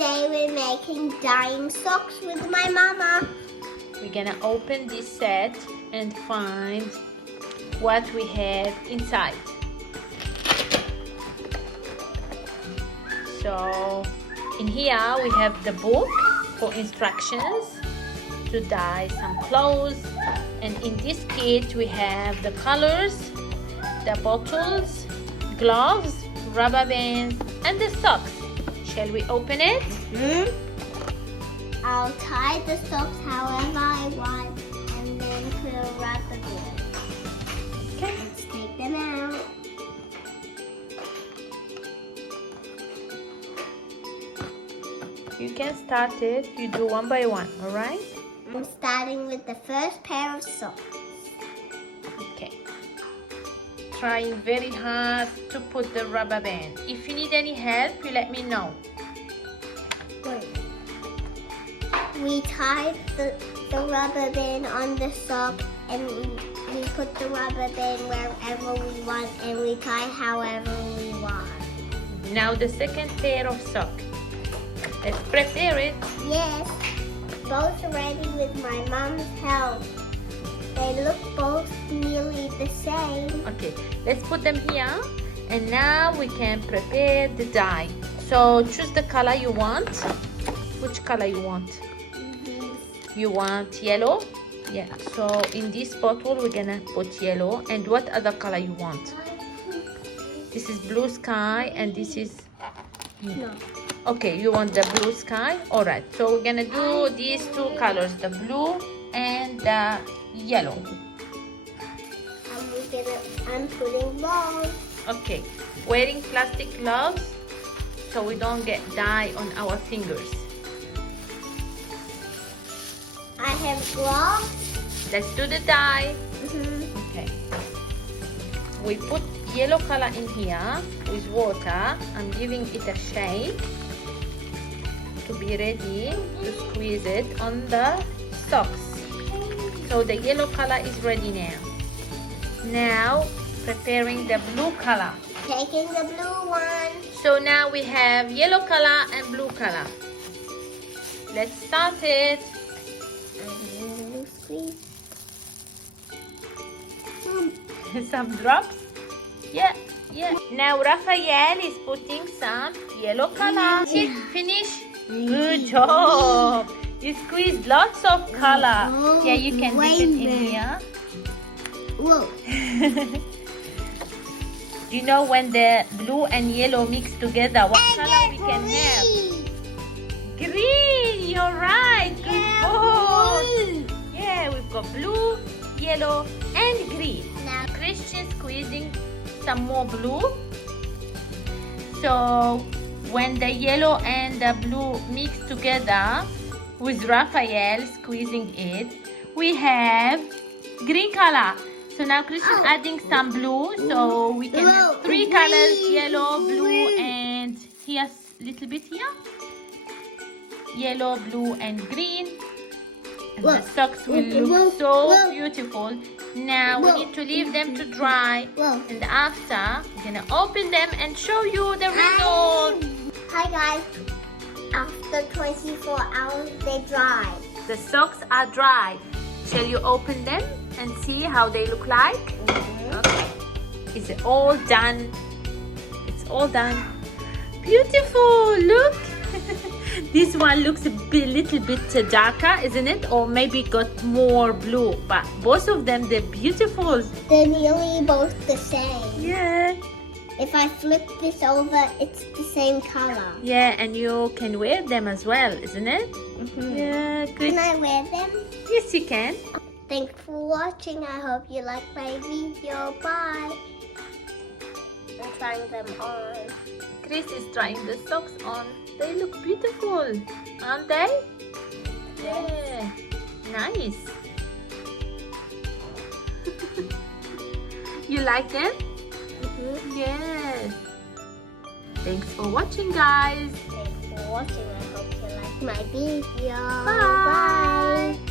Today we're making dyeing socks with my mama. We're gonna open this set and find what we have inside. So in here we have the book for instructions to dye some clothes, and in this kit we have the colors, the bottles, gloves, rubber bands, and the socks. Shall we open it? I'll tie the socks however I want and then put a rubber band. Okay. Let's take them out. You can start it. You do one by one, all right? I'm starting with the first pair of socks. Okay. Trying very hard to put the rubber band. If you need any help, you let me know. Wait. We tied the rubber band on the sock and we put the rubber band wherever we want and we tie however we want. Now the second pair of socks. Let's prepare it. Yes, both ready with my mom's help. They look both nearly the same. Okay, let's put them here. And now we can prepare the dye. So choose the color you want. Which color you want? You want yellow? Yeah, so in this bottle we're gonna put yellow. And what other color you want? This is blue sky and this is... No. Okay, you want the blue sky? Alright, so we're gonna do these two colors, the blue and the yellow. I'm putting gloves. Okay, wearing plastic gloves so we don't get dye on our fingers. I have gloves. Let's do the dye. Mm-hmm. Okay. We put yellow color in here with water. I'm giving it a shake to be ready to squeeze it on the socks. So the yellow color is ready now. Now preparing the blue color. Taking the blue one. So now we have yellow color and blue color. Let's start it. Squeeze. Some drops. Yeah. Now Raphael is putting some yellow color. Finish. Good job. You squeezed lots of color. Yeah, you can dip it in here. Whoa. You know when the blue and yellow mix together, what color we can have? Green. You're right. Good boy. Yeah, we've got blue, yellow, and green. Now Christian squeezing some more blue. So when the yellow and the blue mix together with Raphael squeezing it, we have green color. So now Christian adding some blue, so we can have three colors: yellow, blue, and here's a little bit here. Yellow, blue, and green. And the socks will look so beautiful. Now we need to leave them to dry, and after we're gonna open them and show you the result. Hi guys. After 24 hours they dry. The socks are dry. Shall you open them and see how they look like? Okay. Is it all done? It's all done. Beautiful. Look. This one looks a little bit darker, isn't it? Or maybe got more blue. But both of them, they're beautiful. They're nearly both the same. Yeah. If I flip this over, it's the same color. Yeah, and you can wear them as well, isn't it? Yeah, good. Can I wear them? Yes, you can. Thanks for watching. I hope you liked my video. Bye. I'm trying them on. Chris is trying the socks on. They look beautiful, aren't they? Yeah. Nice. You like them? Yes. Thanks for watching, guys. Thanks for watching. I hope you liked my video. Bye. Bye.